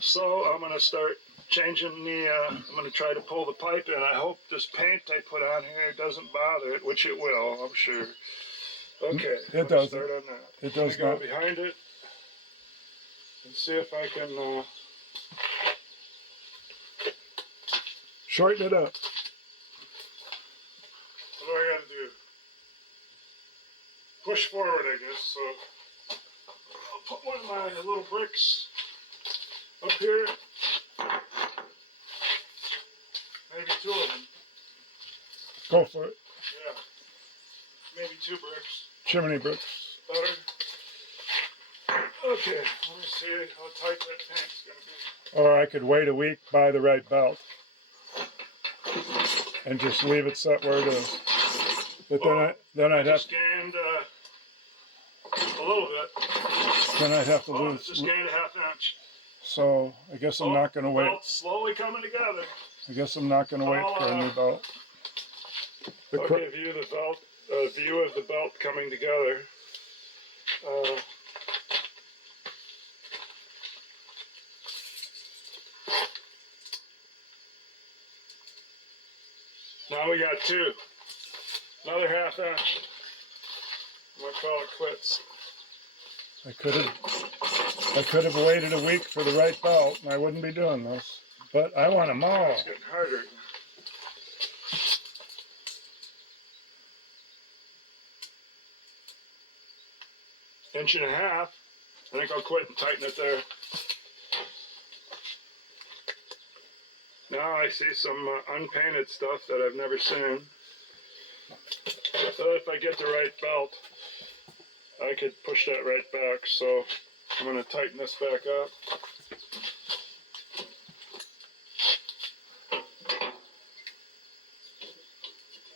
So I'm going to start changing the, I'm going to try to pull the pipe in. I hope this paint I put on here doesn't bother it, which it will, I'm sure. Okay, it does. Start on that. It does go not. behind it and see if I can shorten it up. What do I got to do? Push forward, I guess. So I'll put one of my little bricks up here. Maybe 2 of them. Go for it. Yeah. Maybe 2 bricks. Chimney bricks. Better. Okay, let me see how tight that paint's going to be. Or I could wait a week, buy the right belt, and just leave it set where it is. But then I'd have. Scanned a little bit. Then I'd have to Oh, lose. just gained a half inch. So I guess I'm not going to wait. Belt's slowly coming together. I guess I'm not going to wait for a new belt. I'll give you the belt, view of the belt coming together. Now we got two. Another half inch. I'm gonna call it quits. I could have waited a week for the right belt, and I wouldn't be doing this. But I want a mower. It's getting harder. Inch and a half. I think I'll quit and tighten it there. Now I see some unpainted stuff that I've never seen. So if I get the right belt, I could push that right back. So I'm going to tighten this back up.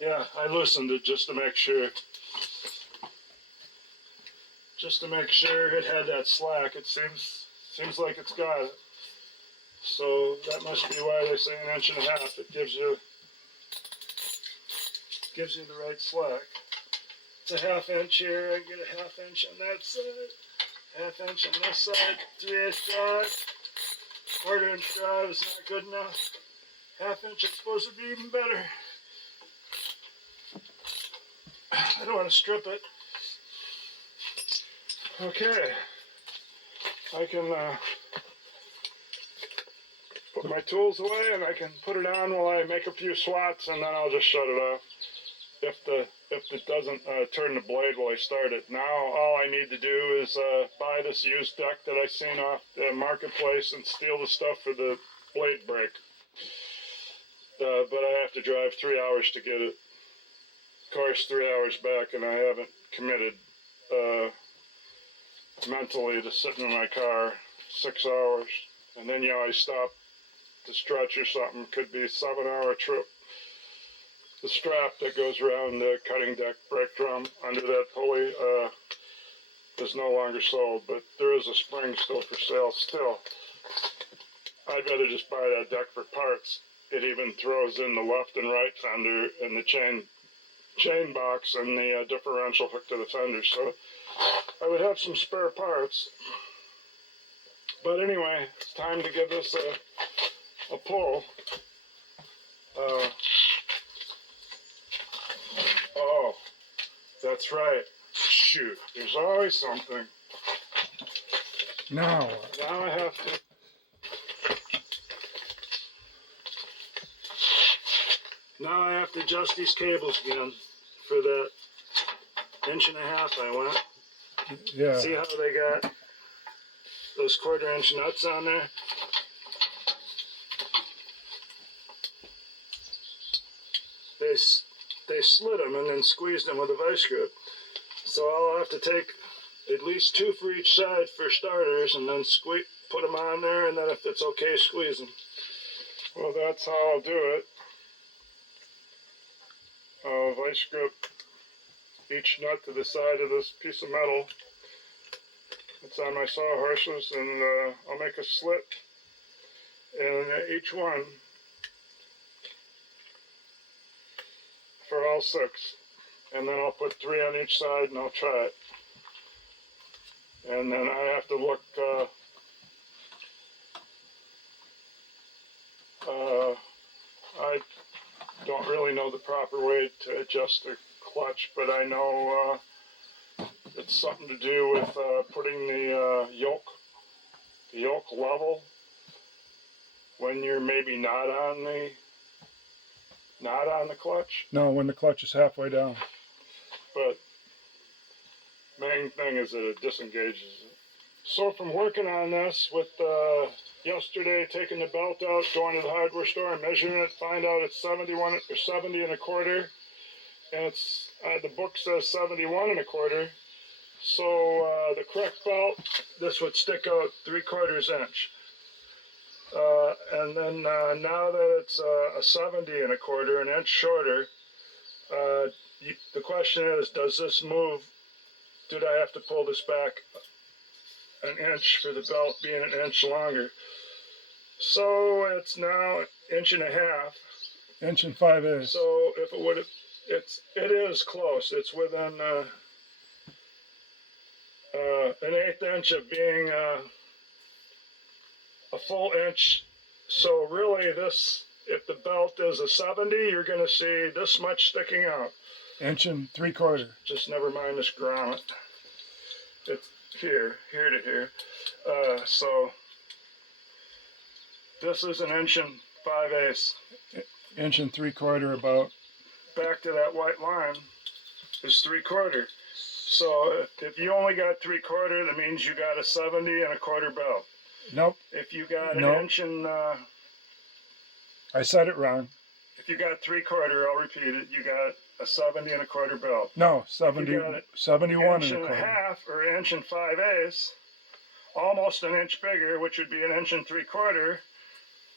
Yeah, I loosened it just to make sure. Just to make sure it had that slack. It seems like it's got it. So that must be why they say an inch and a half. It gives you the right slack. It's a half inch here. I get a half inch on that side. Half inch on this side. 3/8 drive. 1/4 inch drive is not good enough. Half inch is supposed to be even better. I don't want to strip it. Okay. I can put my tools away and I can put it on while I make a few swats, and then I'll just shut it off. If it doesn't turn the blade while I start it. Now all I need to do is buy this used deck that I seen off the marketplace and steal the stuff for the blade break. But I have to drive 3 hours to get it. Of course, 3 hours back, and I haven't committed mentally to sitting in my car 6 hours. And then I stop to stretch or something. Could be a 7-hour trip. The strap that goes around the cutting deck brake drum under that pulley is no longer sold, but there is a spring still for sale. Still, I'd rather just buy that deck for parts. It even throws in the left and right fender and the chain box and the differential hook to the fender. So I would have some spare parts. But anyway, it's time to give this a pull. Oh, that's right. Shoot, there's always something. Now Now I have to. Now I have to adjust these cables again for that 1.5 inches I went. yeah. See how they got those 1/4 inch nuts on there? They slid them and then squeezed them with a vice grip. So I'll have to take at least 2 for each side for starters, and then put them on there, and then if it's okay, squeeze them. Well, that's how I'll do it. I'll vice grip each nut to the side of this piece of metal. It's on my sawhorses, and I'll make a slit in each one for all 6. And then I'll put 3 on each side and I'll try it. And then I have to look, I don't really know the proper way to adjust the clutch, but I know it's something to do with putting the yoke level when you're maybe not on the clutch. No, when the clutch is halfway down. But main thing is that it disengages it. So from working on this with yesterday, taking the belt out, going to the hardware store and measuring it, find out it's 71 or 70 1/4, and it's the book says 71 1/4. So the correct belt, this would stick out 3/4 inch. And then now that it's a 70 1/4, an inch shorter, the question is, does this move did I have to pull this back an inch for the belt being an inch longer. So it's now 1.5 inches. 1 5/8 inches. So if it would have, it is close. It's within an 1/8 inch of being a full inch. So really this, if the belt is a 70, you're going to see this much sticking out. 1 3/4 inches. Just never mind this grommet. It's here to here. So this is 1 5/8 inches. 1 3/4 inches about. Back to that white line is 3/4. So if you only got 3/4, that means you got a 70 1/4 belt. Nope. If you got an Nope. inch and I said it wrong. if you got 3/4, I'll repeat it. You got a 70 1/4 belt. No, 70, got it 71 1 and a quarter. 1/2 or 1 5/8 inches, almost an inch bigger, which would be 1 3/4 inches.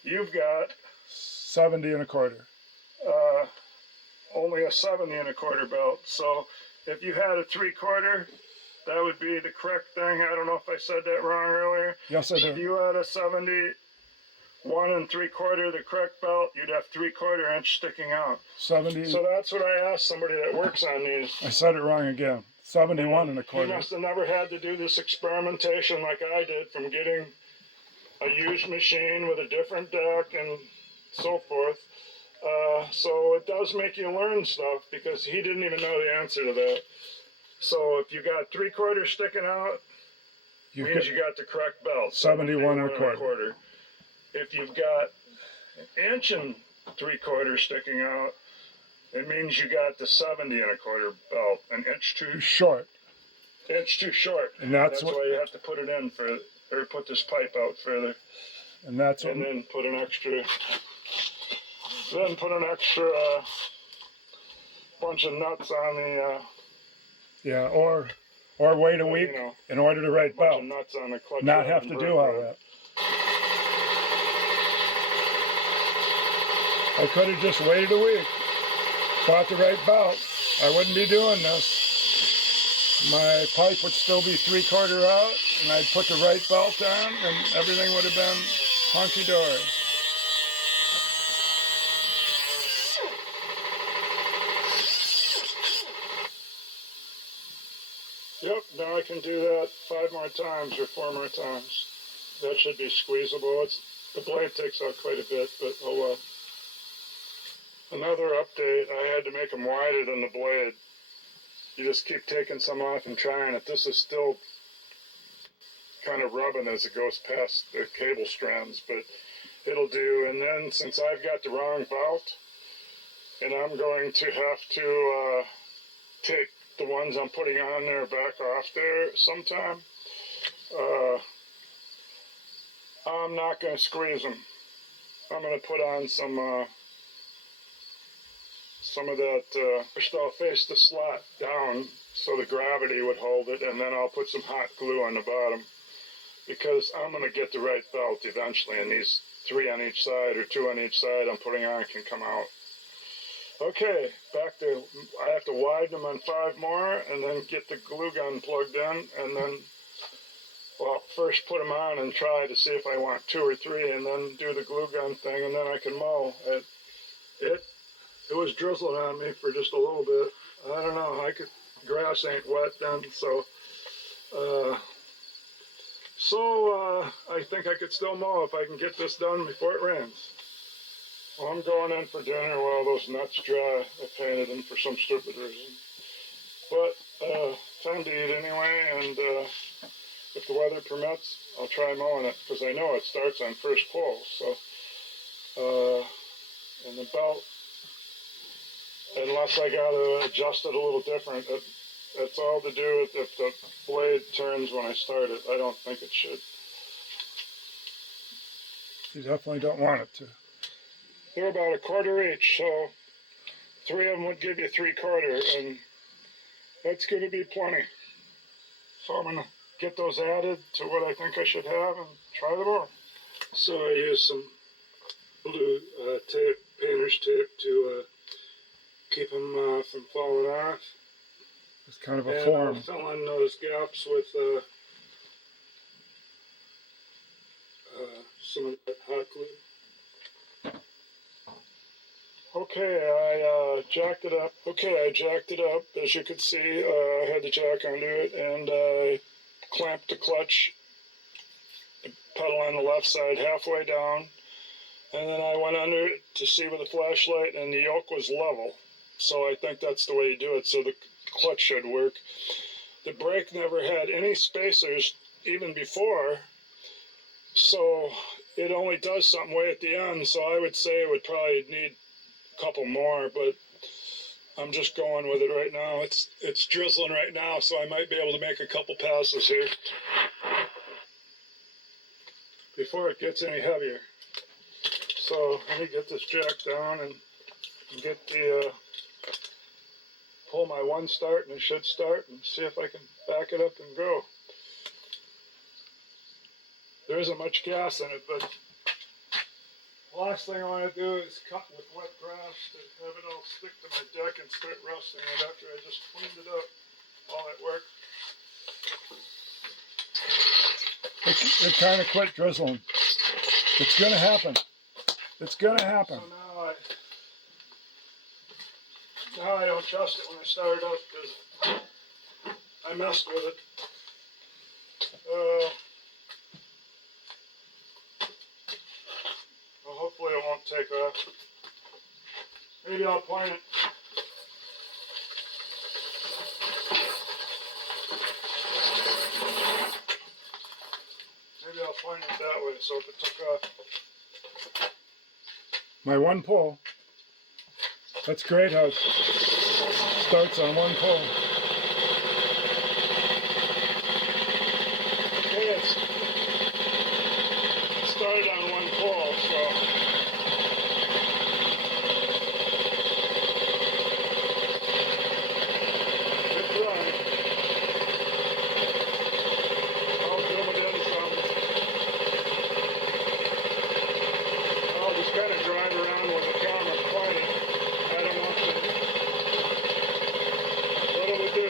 You've got 70 1/4. only a 70 1/4 belt. So if you had a 3/4, that would be the correct thing. I don't know if I said that wrong earlier. Yes, I If did. you had a 71 3/4, the correct belt, you'd have 3/4 inch sticking out. 70. So that's what I asked somebody that works on these. I said it wrong again. 71 He 1/4. must have never had to do this experimentation like I did, from getting a used machine with a different deck and so forth. So it does make you learn stuff, because he didn't even know the answer to that. So if you got 3/4 sticking out, You've means got you got the correct belt. 71 1/4 1/4. If you've got 1 3/4 sticking out, it means you got the 70 1/4 belt. An inch too short. too short. And that's Why what you have to put it in for, or put this pipe out further, and that's what and then put an extra bunch of nuts on the yeah, or wait a week you know, and order the right bunch belt. of nuts on the clutch. Not rod have and to brake do all rod. that. I could have just waited a week, bought the right belt. I wouldn't be doing this. My pipe would still be 3/4 out, and I'd put the right belt on, and everything would have been hunky-dory. Yep, now I can do that 5 more times or 4 more times. That should be squeezable. The blade takes out quite a bit, but oh well. Another update, I had to make them wider than the blade. You just keep taking some off and trying it. This is still kind of rubbing as it goes past the cable strands, but it'll do. And then since I've got the wrong belt, and I'm going to have to take the ones I'm putting on there back off there sometime, I'm not going to squeeze them. I'm going to put on some of that, first I'll face the slot down so the gravity would hold it, and then I'll put some hot glue on the bottom, because I'm going to get the right belt eventually, and these 3 on each side or 2 on each side I'm putting on can come out. Okay, back to, I have to widen them on 5 more, and then get the glue gun plugged in, and then, well, first put them on and try to see if I want 2 or 3, and then do the glue gun thing, and then I can mow. It was drizzling on me for just a little bit. I don't know, grass ain't wet then, so I think I could still mow if I can get this done before it rains. Well, I'm going in for dinner while those nuts dry. I painted them for some stupid reason. But time to eat anyway, and if the weather permits, I'll try mowing it, because I know it starts on first pull. So, and the belt, unless I got to adjust it a little different, it's all to do with if the blade turns when I start it. I don't think it should. You definitely don't want it to. They're about 1/4 each, so 3 of them would give you 3/4, and that's going to be plenty. So I'm going to get those added to what I think I should have and try them all. So I use some blue tape, painter's tape, to keep them from falling off. It's kind of a and form. I'll fill in those gaps with some of that hot glue. Okay, I jacked it up. As you can see, I had the jack under it, and I clamped the clutch, the pedal on the left side, halfway down. And then I went under it to see with a flashlight, and the yoke was level. So I think that's the way you do it, so the clutch should work. The brake never had any spacers even before, so it only does something way at the end. So I would say it would probably need couple more, but I'm just going with it right now. It's drizzling right now, so I might be able to make a couple passes here before it gets any heavier. So let me get this jack down and get the pull my one start, and it should start, and see if I can back it up and go. There isn't much gas in it, but last thing I want to do is cut with wet grass to have it all stick to my deck and start rusting it after I just cleaned it up. All that work. It kind of quit drizzling. It's going to happen. It's going to happen. So now I don't trust it when I start it up because I messed with it. Well, hopefully it won't take off. Maybe I'll point it. Maybe I'll point it that way, so if it took off. My one pull. That's great how it starts on one pull. Okay, it started on one pull, so it's running. I'll zoom it in some. I'll just kind of drive around with the camera pointing. I don't want to. What do we do?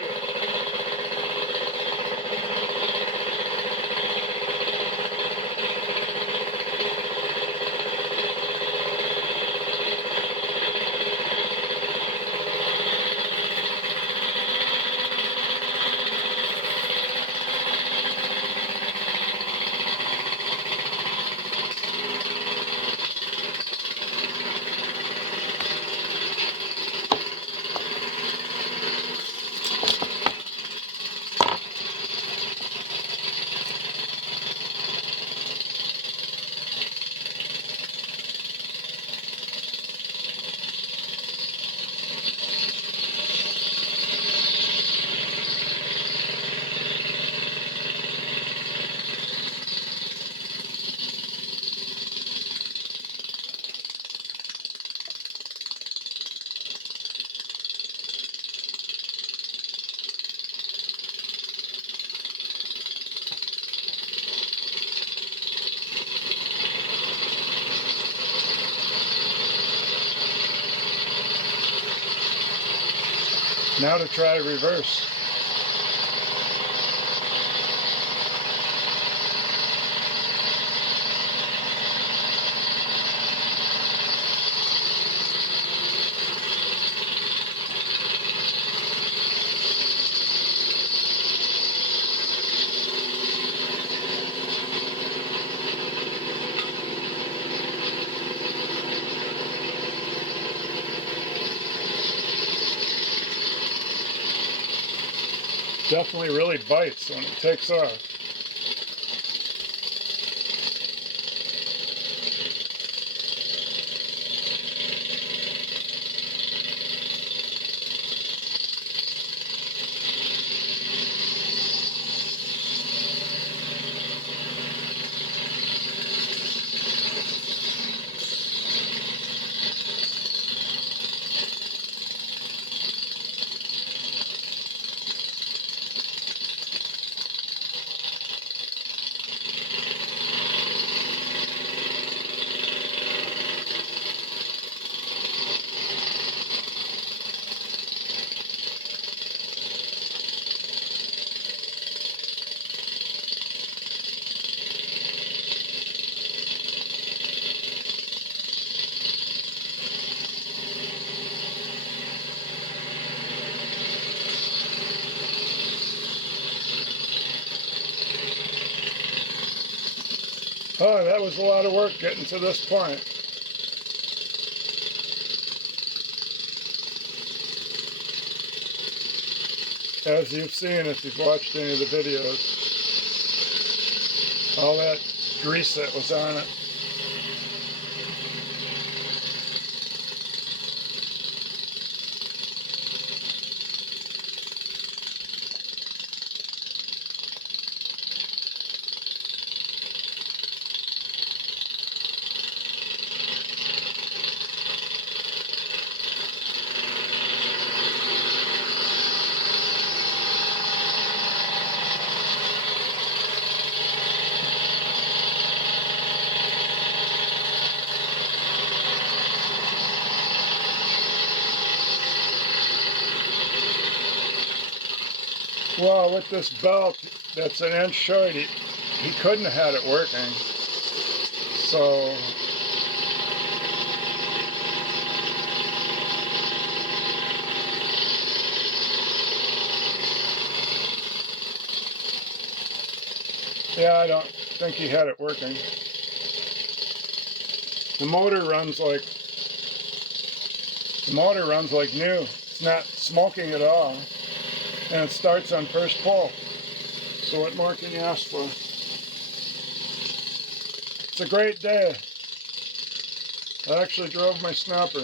Now to try reverse. Definitely really bites when it takes off. Oh, that was a lot of work getting to this point. As you've seen, if you've watched any of the videos, all that grease that was on it. Well, with this belt that's an inch short, he couldn't have had it working. So yeah, I don't think he had it working. The motor runs new. It's not smoking at all. And it starts on first pull. So what more can you ask for? It's a great day. I actually drove my snapper.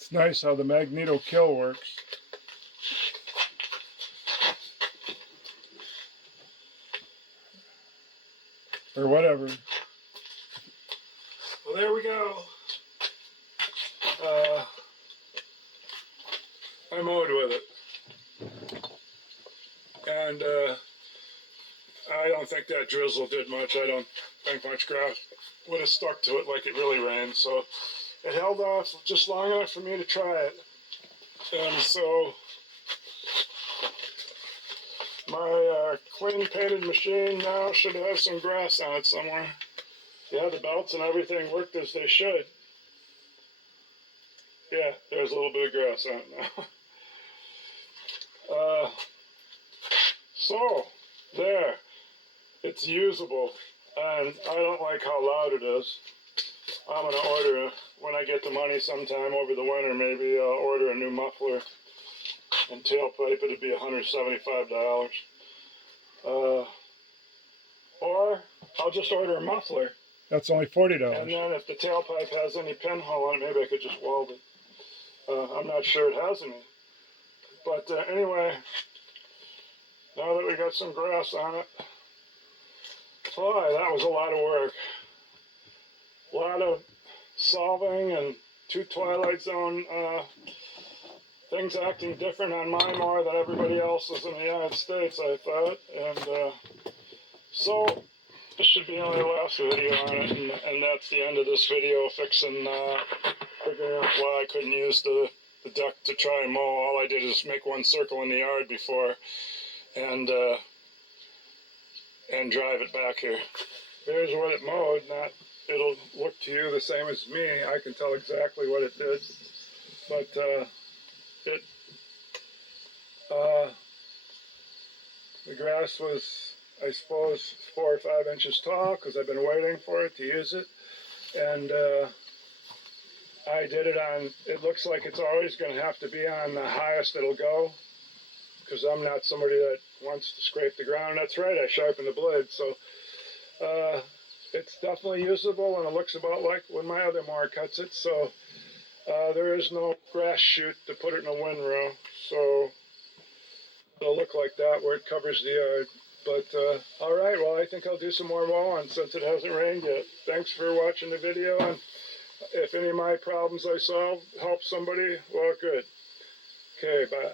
It's nice how the magneto kill works. Or whatever. Well, there we go. I mowed with it. And I don't think that drizzle did much. I don't think much grass would have stuck to it like it really rained. So it held off just long enough for me to try it. And so my clean painted machine now should have some grass on it somewhere. Yeah, the belts and everything worked as they should. Yeah, there's a little bit of grass on it now. So, there. It's usable. And I don't like how loud it is. I'm going to order, when I get the money sometime over the winter, maybe I'll order a new muffler and tailpipe. It'd be $175. Or I'll just order a muffler. That's only $40. And then if the tailpipe has any pinhole on it, maybe I could just weld it. I'm not sure it has any. But anyway, now that we got some grass on it, boy, that was a lot of work. A lot of solving and 2 Twilight Zone things acting different on my mower than everybody else's in the United States, I thought. And so this should be only the last video on it, and that's the end of this video, fixing, figuring out why I couldn't use the deck to try and mow. All I did is make one circle in the yard before and drive it back here. Here's what it mowed. It'll look to you the same as me. I can tell exactly what it did. But the grass was, I suppose, 4 or 5 inches tall because I've been waiting for it to use it. And I did it on, it looks like it's always going to have to be on the highest it'll go, because I'm not somebody that wants to scrape the ground. That's right, I sharpened the blade. So it's definitely usable, and it looks about like when my other mower cuts it. So there is no grass chute to put it in a windrow, so it'll look like that where it covers the yard. But all right, well, I think I'll do some more mowing since it hasn't rained yet. Thanks for watching the video, and if any of my problems I solved help somebody, well, good. Okay, bye.